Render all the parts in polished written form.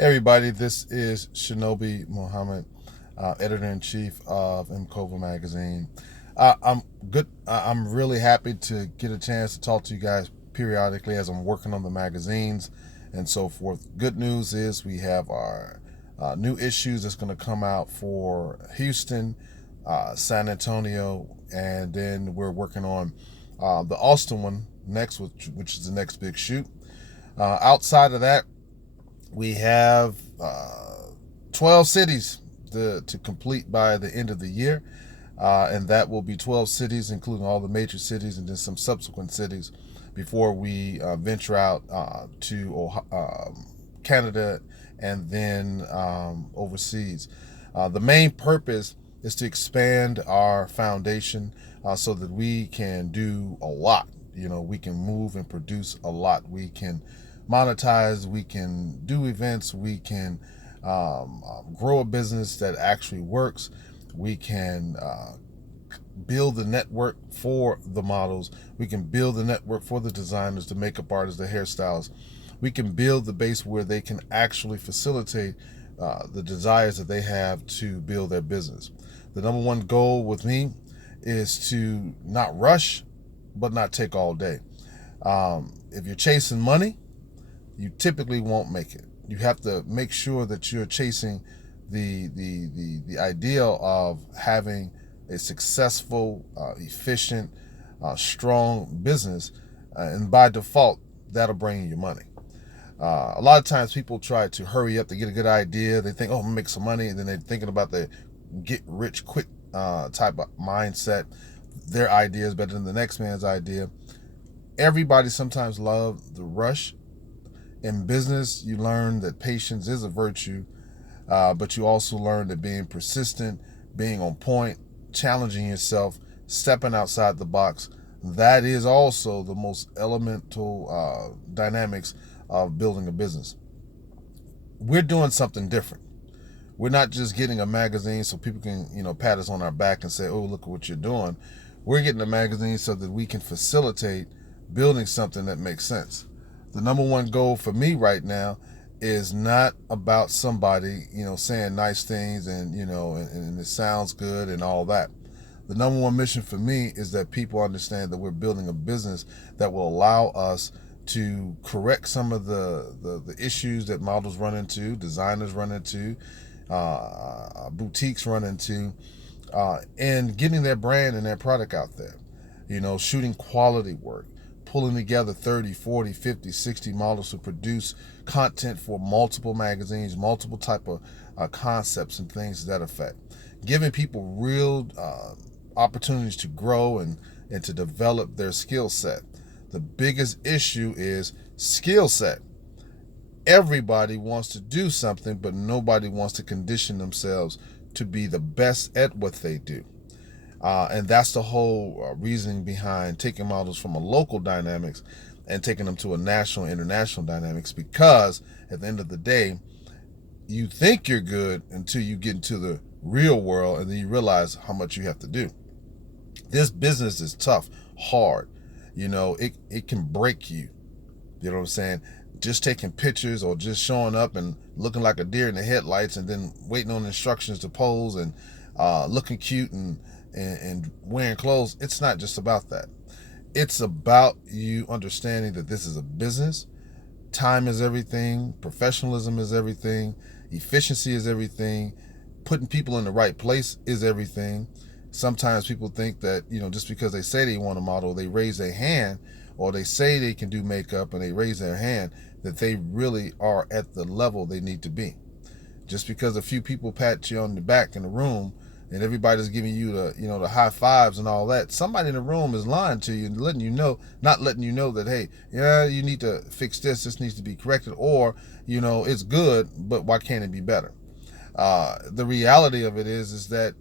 Hey everybody, this is Shinobi Muhammad, editor-in-chief of MCOVA magazine. I'm good. I'm really happy to get a chance to talk to you guys periodically as I'm working on the magazines and so forth. Good news is we have our new issues that's going to come out for Houston, San Antonio, and then we're working on the Austin one next, which is the next big shoot. Outside of that, we have 12 cities to complete by the end of the year. And that will be 12 cities, including all the major cities and then some subsequent cities before we venture out to Canada and then overseas. The main purpose is to expand our foundation so that we can do a lot. We can move and produce a lot. We can monetize, we can do events, we can grow a business that actually works. We can build the network for the models. We can build the network for the designers, the makeup artists, the hairstylists. We can build the base where they can actually facilitate the desires that they have to build their business. The number one goal with me is to not rush, but not take all day. If you're chasing money, you typically won't make it. You have to make sure that you're chasing the ideal of having a successful, efficient, strong business, and by default, that'll bring you money. A lot of times people try to hurry up to get a good idea. They think, oh, I'm gonna make some money, and then they're thinking about the get rich quick type of mindset. Their idea is better than the next man's idea. Everybody sometimes loves the rush. In business, you learn that patience is a virtue, but you also learn that being persistent, being on point, challenging yourself, stepping outside the box, that is also the most elemental dynamics of building a business. We're doing something different. We're not just getting a magazine so people can, pat us on our back and say, oh, look at what you're doing. We're getting a magazine so that we can facilitate building something that makes sense. The number one goal for me right now is not about somebody, saying nice things and it sounds good and all that. The number one mission for me is that people understand that we're building a business that will allow us to correct some of the issues that models run into, designers run into, boutiques run into, and getting their brand and their product out there. Shooting quality work, pulling together 30, 40, 50, 60 models to produce content for multiple magazines, multiple type of concepts and things to that effect. Giving people real opportunities to grow and to develop their skill set. The biggest issue is skill set. Everybody wants to do something, but nobody wants to condition themselves to be the best at what they do. And that's the whole reasoning behind taking models from a local dynamics and taking them to a national, international dynamics, because at the end of the day, you think you're good until you get into the real world and then you realize how much you have to do. This business is tough, hard. It can break you. You know what I'm saying? Just taking pictures or just showing up and looking like a deer in the headlights and then waiting on instructions to pose and looking cute and wearing clothes. It's not just about that. It's about you understanding that this is a business. Time is everything. Professionalism is everything. Efficiency is everything. Putting people in the right place is everything. Sometimes people think that, just because they say they want a model, they raise their hand, or they say they can do makeup and they raise their hand, that they really are at the level they need to be. Just because a few people pat you on the back in the room and everybody's giving you the high fives and all that, somebody in the room is lying to you and not letting you know that, hey, yeah, you need to fix this needs to be corrected, or it's good, but why can't it be better? The reality of it is that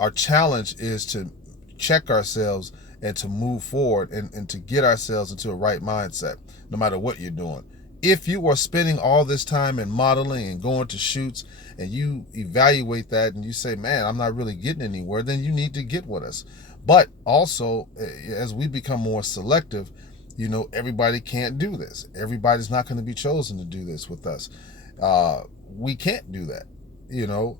our challenge is to check ourselves and to move forward and to get ourselves into a right mindset, no matter what you're doing. If you are spending all this time in modeling and going to shoots and you evaluate that and you say, man, I'm not really getting anywhere, then you need to get with us. But also, as we become more selective, everybody can't do this. Everybody's not going to be chosen to do this with us. we can't do that. You know,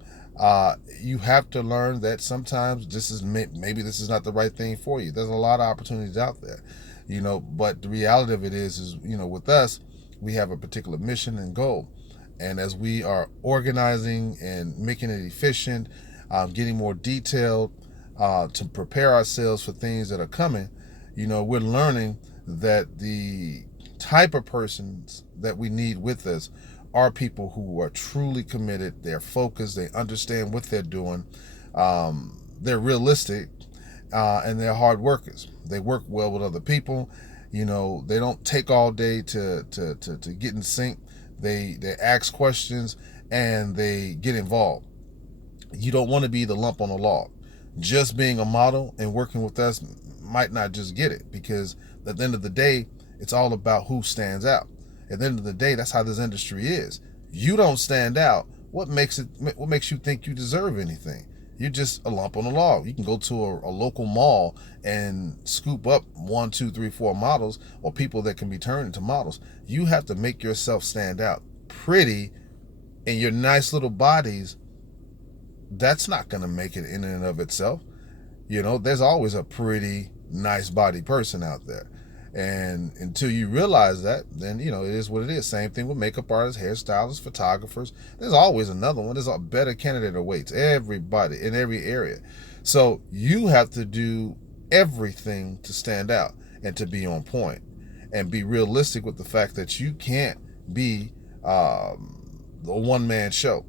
you have to learn that sometimes maybe this is not the right thing for you. There's a lot of opportunities out there, but the reality of it is with us, we have a particular mission and goal. And as we are organizing and making it efficient, getting more detailed, to prepare ourselves for things that are coming, we're learning that the type of persons that we need with us are people who are truly committed, they're focused, they understand what they're doing, they're realistic, and they're hard workers. They work well with other people. They don't take all day to get in sync. They ask questions and they get involved. You don't want to be the lump on the log. Just being a model and working with us might not just get it, because at the end of the day, it's all about who stands out. At the end of the day, that's how this industry is. You don't stand out. What makes you think you deserve anything? You're just a lump on the log. You can go to a local mall and scoop up 1, 2, 3, 4 models, or people that can be turned into models. You have to make yourself stand out. Pretty and your nice little bodies, that's not going to make it in and of itself. There's always a pretty nice body person out there. And until you realize that, then, it is what it is. Same thing with makeup artists, hairstylists, photographers. There's always another one. There's a better candidate awaits everybody in every area. So you have to do everything to stand out and to be on point and be realistic with the fact that you can't be a one-man show.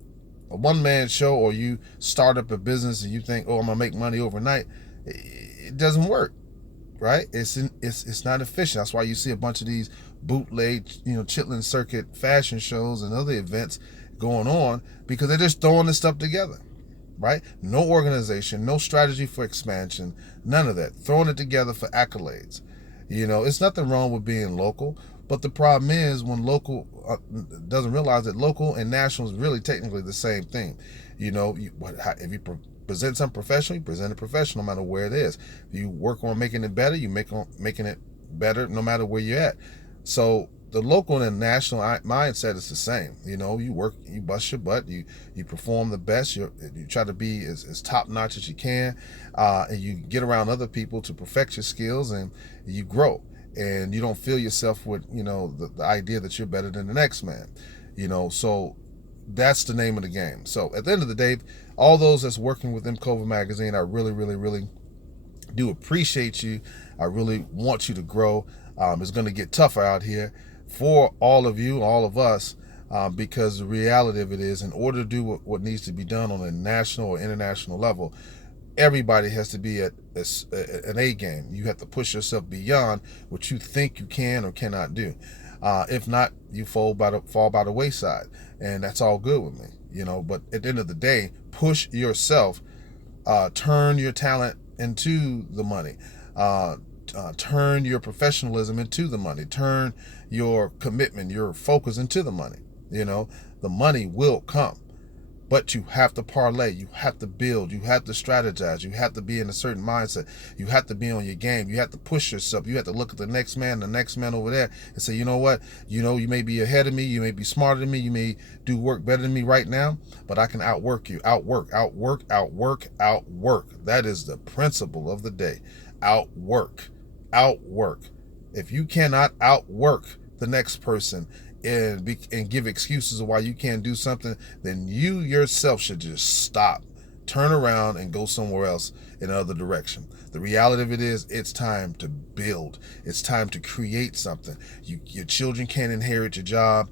A one-man show, or you start up a business and you think, oh, I'm going to make money overnight. It doesn't work. Right? It's not efficient. That's why you see a bunch of these bootleg, Chitlin Circuit fashion shows and other events going on, because they're just throwing this stuff together, right? No organization, no strategy for expansion, none of that. Throwing it together for accolades. It's nothing wrong with being local, but the problem is when local doesn't realize that local and national is really technically the same thing. If you present something professional, you present it professional no matter where it is. If you work on making it better, you making it better no matter where you're at. So the local and national mindset is the same. You work, you bust your butt, you perform the best, you try to be as top notch as you can, and you get around other people to perfect your skills, and you grow. And you don't feel yourself with the idea that you're better than the next man. So that's the name of the game. So at the end of the day, all those that's working with MCOVA Magazine, I really, really, really do appreciate you. I really want you to grow. It's going to get tougher out here for all of you, all of us, because the reality of it is, in order to do what needs to be done on a national or international level, everybody has to be at an A game. You have to push yourself beyond what you think you can or cannot do. If not, you fall by the wayside, and that's all good with me, But at the end of the day, push yourself, turn your talent into the money, turn your professionalism into the money, turn your commitment, your focus into the money. The money will come. But you have to parlay, you have to build, you have to strategize, you have to be in a certain mindset, you have to be on your game, you have to push yourself, you have to look at the next man over there and say, you know what, you may be ahead of me, you may be smarter than me, you may do work better than me right now, but I can outwork you. Outwork. That is the principle of the day. Outwork. If you cannot outwork the next person, and give excuses of why you can't do something, then you yourself should just stop, turn around, and go somewhere else in another direction. The reality of it is, it's time to build. It's time to create something. Your children can't inherit your job.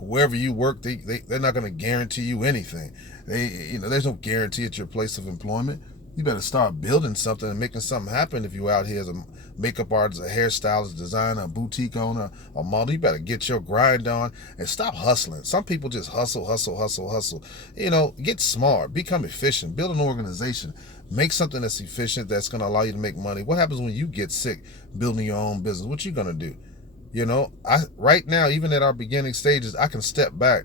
Wherever you work, they're not going to guarantee you anything. There's no guarantee at your place of employment. You better start building something and making something happen. If you're out here as a makeup artist, a hairstylist, a designer, a boutique owner, a model, you better get your grind on and stop hustling. Some people just hustle. Get smart, become efficient, build an organization, make something that's efficient, that's going to allow you to make money. What happens when you get sick building your own business? What you going to do? Right now, even at our beginning stages, I can step back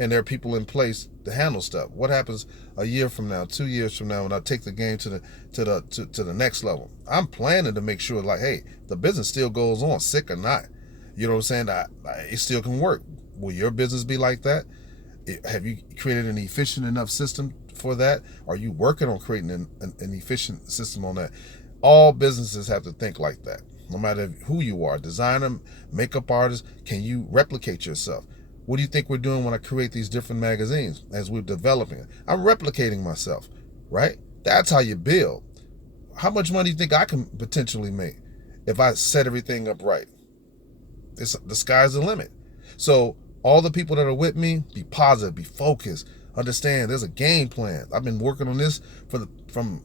and there are people in place to handle stuff. What happens a year from now, 2 years from now, when I take the game to the next level? I'm planning to make sure, hey, the business still goes on, sick or not. You know what I'm saying? It still can work. Will your business be like that? Have you created an efficient enough system for that? Are you working on creating an efficient system on that? All businesses have to think like that. No matter who you are, designer, makeup artist, can you replicate yourself? What do you think we're doing when I create these different magazines as we're developing it? I'm replicating myself, right? That's how you build. How much money do you think I can potentially make if I set everything up right? The sky's the limit. So all the people that are with me, be positive, be focused, understand there's a game plan. I've been working on this from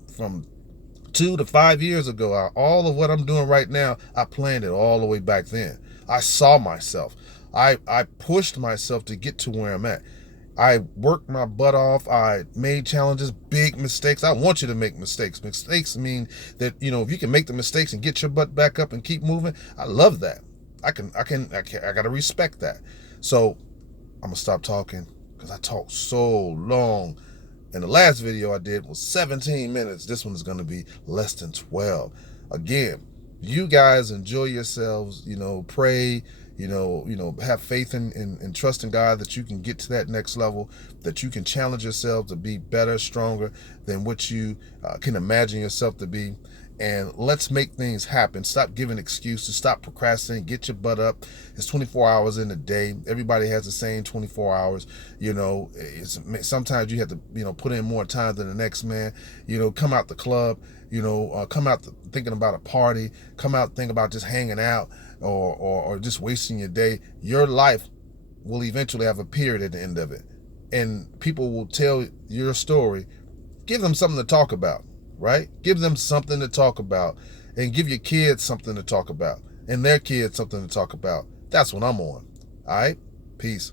2 to 5 years ago. All of what I'm doing right now, I planned it all the way back then. I saw myself. I pushed myself to get to where I'm at. I worked my butt off. I made challenges, big mistakes. I want you to make mistakes. Mistakes mean that, if you can make the mistakes and get your butt back up and keep moving, I love that. I gotta respect that. So I'm gonna stop talking because I talked so long. And the last video I did was 17 minutes. This one is gonna be less than 12. Again, you guys enjoy yourselves, pray, have faith and trust in God that you can get to that next level, that you can challenge yourself to be better, stronger than what you can imagine yourself to be. And let's make things happen. Stop giving excuses. Stop procrastinating. Get your butt up. It's 24 hours in a day. Everybody has the same 24 hours. Sometimes you have to, put in more time than the next man. Come out the club. Come out thinking about a party. Come out thinking about just hanging out or just wasting your day. Your life will eventually have a period at the end of it. And people will tell your story. Give them something to talk about. Right? Give them something to talk about, and give your kids something to talk about, and their kids something to talk about. That's what I'm on. All right? Peace.